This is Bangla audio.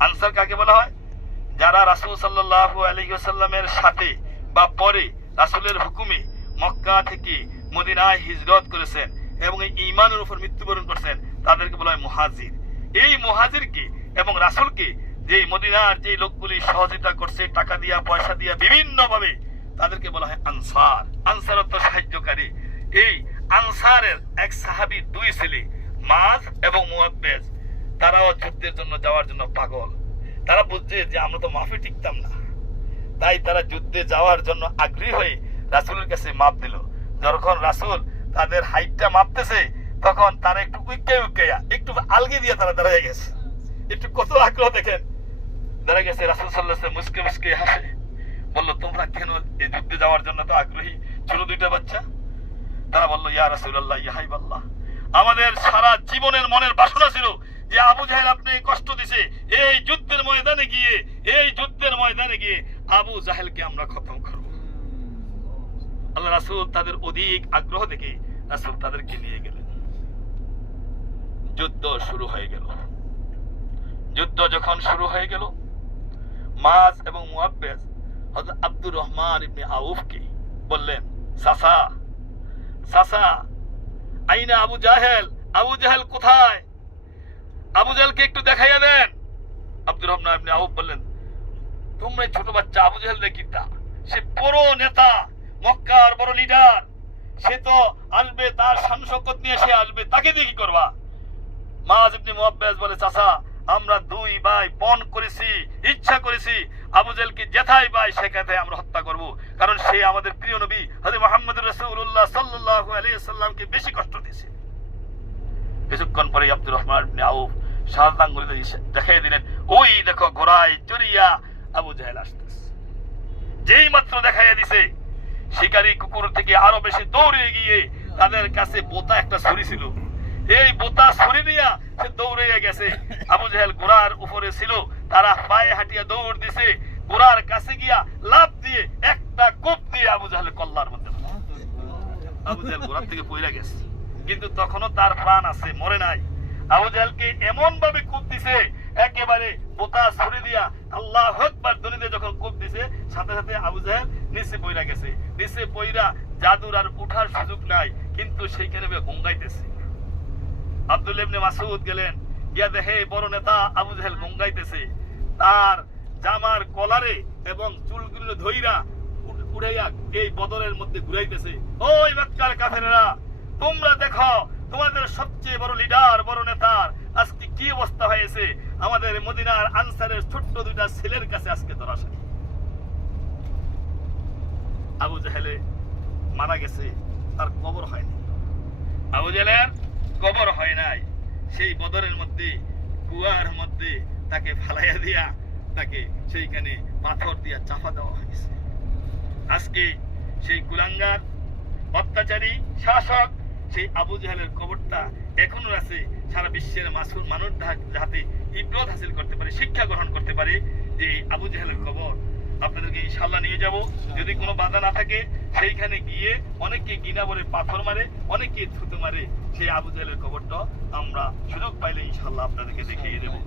আনসার কাকে বলা হয়? যারা রাসূল সাল্লাল্লাহু আলাইহি ওয়াসাল্লামের সাথে বা পরে রাসূলের হুকুমে মক্কা থেকে মদিনায় হিজরত করেছেন এবং এই ঈমানের উপর মৃত্যুবরণ করেছেন, তাদেরকে বলা হয় মুহাজির। এই মুহাজিরকে এবং রাসূলকে যে মদিনার যে লোকগুলি সহযোগিতা করছে, টাকা দিয়া, পয়সা দিয়া বিভিন্ন ভাবে তাদেরকে বলা হয় আনসার। আনসার অর্থ সাহায্যকারী। এই আনসারের এক সাহাবি, দুই ছেলে মাজ এবং মুয়াব্বেজ। তারাও যুদ্ধের জন্য যাওয়ার জন্য পাগল। তারা বুঝছে যে আমরা তো মাফি টিকতাম না। তাই তারা যুদ্ধে যাওয়ার জন্য আগ্রহী হয়ে রাসূলের কাছে মাপ দিল। যখন রাসূল তাদের হাইটটা মাপতেছে, তখন তারা একটু উইকে উইকে একটু আলগে দিয়ে তারা দাঁড়িয়ে গেছে। একটু কত আগ্রহ দেখেন। দাঁড়িয়ে গেছে রাসূল আলাইহি মুসকে মুসকে হাসে। বলল, তোমরা কেন এই যুদ্ধে যাওয়ার জন্য তো আগ্রহী? ছোট দুইটা বাচ্চা? তারা বলল, ইয়া রাসূলুল্লাহ, ইয়া হাবিবাল্লাহ, আমাদের সারা জীবনের মনের বাসনা ছিল যে আবু জাহেল আপনি কষ্ট দিছে, এই যুদ্ধের ময়দানে গিয়ে, এই যুদ্ধের ময়দানে গিয়ে আবু জাহেলকে আমরা খতম করব। আল্লাহ রাসূল তাদের অধিক আগ্রহ দেখে রাসূল তাদেরকে নিয়ে গেলেন। যুদ্ধ শুরু হয়ে গেল। যুদ্ধ যখন শুরু হয়ে গেল, মাজ এবং মুয়াব্বেজ হযরত আব্দুর রহমান ইবনে আউফকে বললেন, সাসা সাসা, আইনা আবু জাহেল আবু জাহেল কোথায়? আবু জাহেলকে একটু দেখাইয়া দেন। আব্দুর রহমান ইবনে আউফ বললেন। তোমরা ছোট বাচ্চা আবু জাহেল দেখিতা সে বড় নেতা, মক্কার বড় লিডার সে তো আসবে তার সাংসকত নিয়ে সে আসবে তাকে দিয়ে কি করবা? বলে আমরা দুই ভাই পণ করেছি, ইচ্ছা করেছি, আবু জেলকে যেথায় সেখানে আমরা হত্যা করব। কারণ সে আমাদের প্রিয় নবী, হযরত মুহাম্মদ রাসূলুল্লাহ সাল্লাল্লাহু আলাইহি সাল্লামকে বেশি কষ্ট দিয়েছে। কিছুক্ষণ পরে আব্দুর রহমান দিলেন, ওই দেখো ঘোড়ায় চড়িয়া আবু জাহেল আসতেছে। যেই মাত্র দেখাইয়া দিছে, শিকারী কুকুর থেকে আরও বেশি দৌড়ে গিয়ে তাদের কাছে বোতা একটা ছুরি ছিল। এই বোতা ছুরি দিয়া সে দৌড়ে গেছে। আবু জাহেল ঘোড়ার উপরে ছিল, তারা পায়ে হাঁটিয়া দৌড় দিছে। ঘোড়ার কাছে গিয়া লাভ দিয়ে একটা কোপ দিয়ে আবু জাহেল কল্লার মধ্যে আবু জাহেল ঘোড়ার থেকে পইরা গেছে। কিন্তু তখনও তার প্রাণ আছে, মরে নাই। এমন ভাবে দিছে, একেবারে ছুরি দিয়া আল্লাহ আকবার ধ্বনিতে যখন দিছে, সাথে সাথে নিচে পইরা গেছে। নিচে পইরা জাদুর আর উঠার সুযোগ নাই, কিন্তু সেইখানে গঙ্গাইতেছে আব্দুল ইবনে মাসুদ গেলেন বড় নেতা গঙ্গাইতেছে তার জামার কলারে এবং চুলগুলো ধইরা উড়াইয়া এই বদলের মধ্যে ঘুরাইতেছে। ওই মক্কার কাফেরেরা, তোমরা দেখো, তোমাদের সবচেয়ে বড় অবস্থা হয়েছে। আমাদের মদিনার আনসারের ছোট্ট দুইটা ছেলের কাছে আজকে ধরা খায়। আবু জাহেলে মারা গেছে, তার কবর হয়নি আবু জাহেলের কবর হয় নাই। সেই বদরের মধ্যে, কুয়ার মধ্যে তাকে ফালাইয়া দিয়া তাকে সেইখানে পাথর দিয়া চাপা দেওয়া হয়েছে। আজকে সেই কুলাঙ্গার, অত্যাচারী, শাসক সেই আবু জাহেলের কবরটা এখনও আছে। সারা বিশ্বের মাসুল মানুষ যাতে ইব্রত হাসিল করতে পারে, শিক্ষা গ্রহণ করতে পারে যে এই আবু জাহেলের কবর। আপনাদেরকে ইনশাল্লাহ নিয়ে যাব। যদি কোনো বাধা না থাকে, সেইখানে গিয়ে অনেকে গিনা বলে পাথর মারে অনেকে থুতু মারে, সেই আবু জাহেলের কবরটা আমরা সুযোগ পাইলে ইনশাল্লাহ আপনাদেরকে দেখিয়ে দেবো।